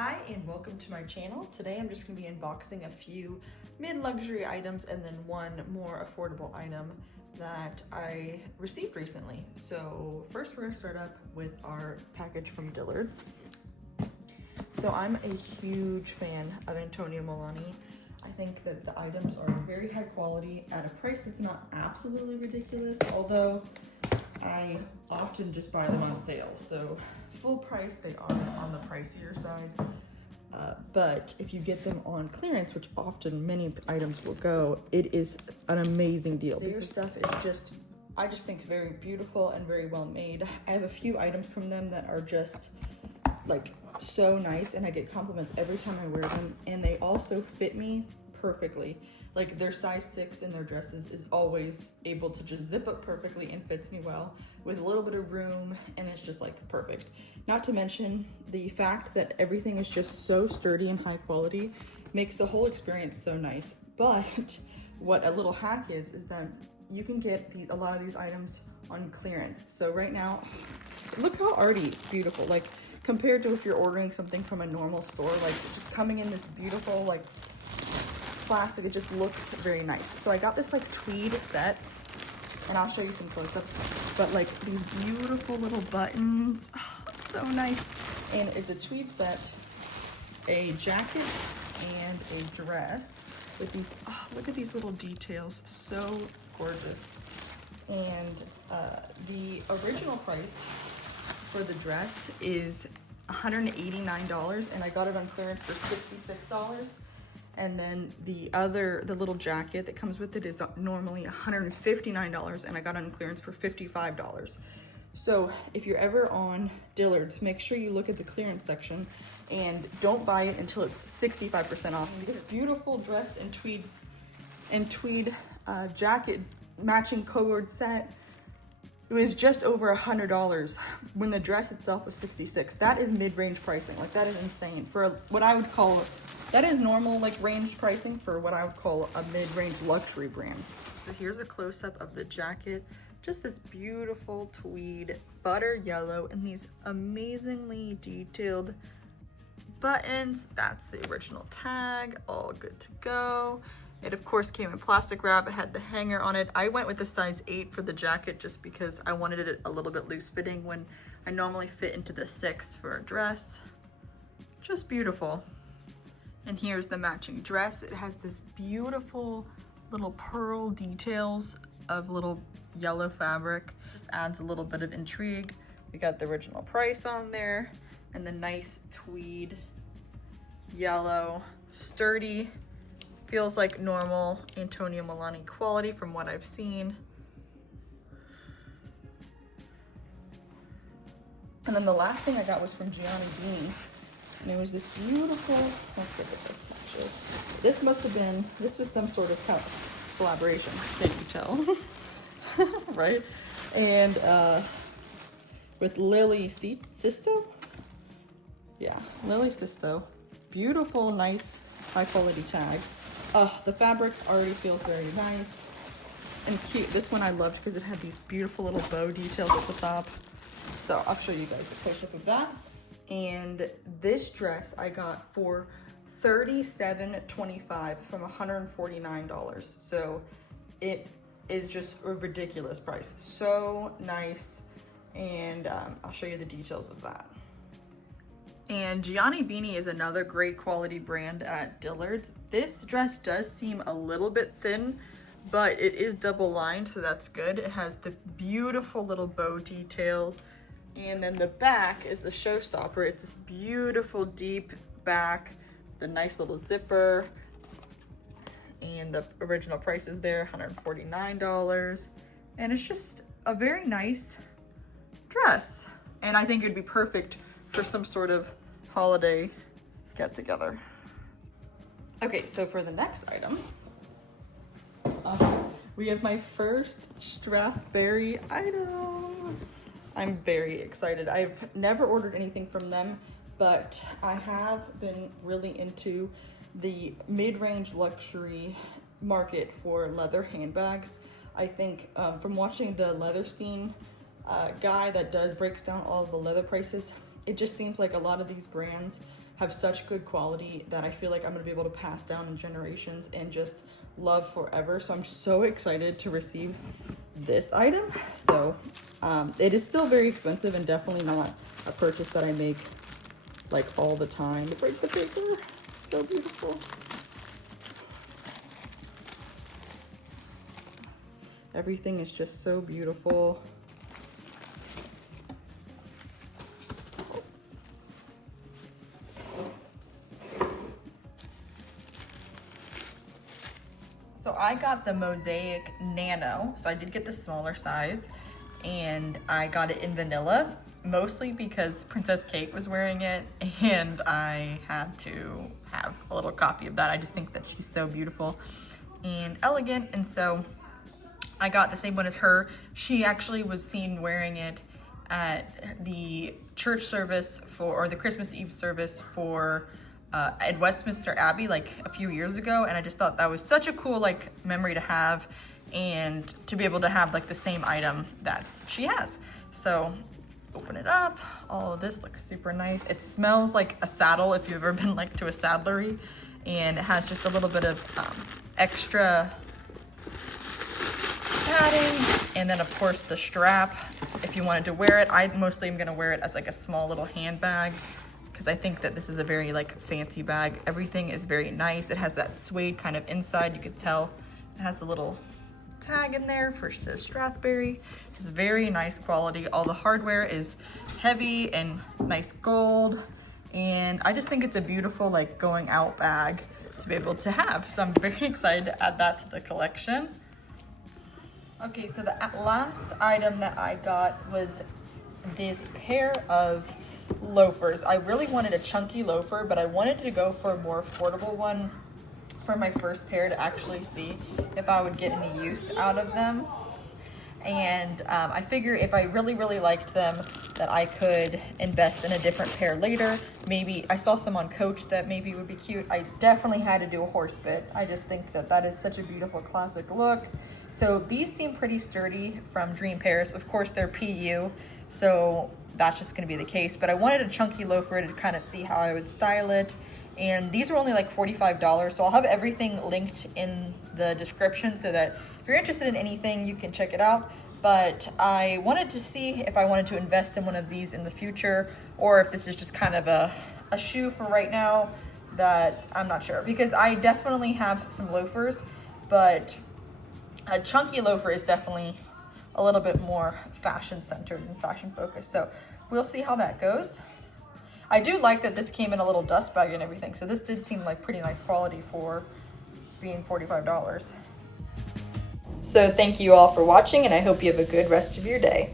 Hi and welcome to my channel. Today I'm just going to be unboxing a few mid-luxury items and then one more affordable item that I received recently. So first we're going to start up with our package from Dillard's. So I'm a huge fan of Antonio Melani. I think that the items are very high quality at a price that's not absolutely ridiculous, although I often just buy them on sale. So full price, they are on the pricier side. But if you get them on clearance, which often many items will go, it is an amazing deal. Their stuff is just, I just think it's very beautiful and very well made. I have a few items from them that are just like so nice, and I get compliments every time I wear them, and they also fit me perfectly. Like their size 6 in their dresses is always able to just zip up perfectly and fits me well with a little bit of room, and it's just like perfect. Not to mention the fact that everything is just so sturdy and high quality makes the whole experience so nice. But what a little hack is that you can get a lot of these items on clearance. So right now, look how already beautiful, like compared to if you're ordering something from a normal store, like just coming in this beautiful like plastic, it just looks very nice. So I got this like tweed set, and I'll show you some close-ups, but like these beautiful little buttons, oh, so nice. And it's a tweed set, a jacket and a dress with these, oh, look at these little details, so gorgeous. And the original price for the dress is $189, and I got it on clearance for $66. And then the little jacket that comes with it is normally $159, and I got it on clearance for $55. So if you're ever on Dillard's, make sure you look at the clearance section and don't buy it until it's 65% off. This beautiful dress and tweed jacket matching cord set, it was just over $100 when the dress itself was $66. That is mid-range pricing. Like that is insane for what I would call, that is normal like range pricing for what I would call a mid-range luxury brand. So here's a close-up of the jacket. Just this beautiful tweed, butter yellow, and these amazingly detailed buttons. That's the original tag, all good to go. It of course came in plastic wrap. It had the hanger on it. I went with the size 8 for the jacket just because I wanted it a little bit loose fitting when I normally fit into the 6 for a dress. Just beautiful. And here's the matching dress. It has this beautiful little pearl details of little yellow fabric. Just adds a little bit of intrigue. We got the original price on there and the nice tweed yellow, sturdy. Feels like normal Antonio Melani quality from what I've seen. And then the last thing I got was from Gianni Bini. And it was this beautiful, let's look at this actually. This must have been, this was some sort of collaboration, can you tell? Right? And with Lily Sisto? Yeah, Lily Sisto. Beautiful, nice, high quality tag. The fabric already feels very nice and cute. This one I loved because it had these beautiful little bow details at the top. So I'll show you guys a close-up of that. And this dress I got for $37.25 from $149. So it is just a ridiculous price. So nice. And I'll show you the details of that. And Gianni Bini is another great quality brand at Dillard's. This dress does seem a little bit thin, but it is double lined, so that's good. It has the beautiful little bow details. And then the back is the showstopper. It's this beautiful deep back, the nice little zipper. And the original price is there, $149. And it's just a very nice dress. And I think it'd be perfect for some sort of holiday get together. Okay, so for the next item, we have my first Strathberry item. I'm very excited. I've never ordered anything from them, but I have been really into the mid-range luxury market for leather handbags. I think from watching the Leatherstein guy that breaks down all of the leather prices, it just seems like a lot of these brands have such good quality that I feel like I'm gonna be able to pass down in generations and just love forever. So I'm so excited to receive this item. So it is still very expensive and definitely not a purchase that I make like all the time. Break the paper, so beautiful. Everything is just so beautiful. So I got the Mosaic Nano, so I did get the smaller size, and I got it in vanilla, mostly because Princess Cake was wearing it, and I had to have a little copy of that. I just think that she's so beautiful and elegant, and so I got the same one as her. She actually was seen wearing it at the church service or the Christmas Eve service for at Westminster Abbey like a few years ago, and I just thought that was such a cool like memory to have, and to be able to have like the same item that she has. So open it up. All of this looks super nice. It smells like a saddle if you've ever been like to a saddlery, and it has just a little bit of extra padding, and then of course the strap if you wanted to wear it. I mostly am going to wear it as like a small little handbag because I think that this is a very like fancy bag. Everything is very nice. It has that suede kind of inside. You could tell it has a little tag in there for it says Strathberry. It's very nice quality. All the hardware is heavy and nice gold, and I just think it's a beautiful like going out bag to be able to have. So I'm very excited to add that to the collection. Okay, so the last item that I got was this pair of loafers. I really wanted a chunky loafer, but I wanted to go for a more affordable one for my first pair to actually see if I would get any use out of them. And I figure if I really liked them, that I could invest in a different pair later. Maybe I saw some on Coach that maybe would be cute. I definitely had to do a horse bit. I just think that that is such a beautiful classic look. So these seem pretty sturdy from Dream Pairs. Of course, they're PU, so that's just gonna be the case. But I wanted a chunky loafer to kind of see how I would style it. And these were only like $45, so I'll have everything linked in the description so that if you're interested in anything, you can check it out. But I wanted to see if I wanted to invest in one of these in the future, or if this is just kind of a shoe for right now that I'm not sure. Because I definitely have some loafers, but a chunky loafer is definitely a little bit more fashion centered and fashion focused. So we'll see how that goes. I do like that this came in a little dust bag and everything. So this did seem like pretty nice quality for being $45. So thank you all for watching, and I hope you have a good rest of your day.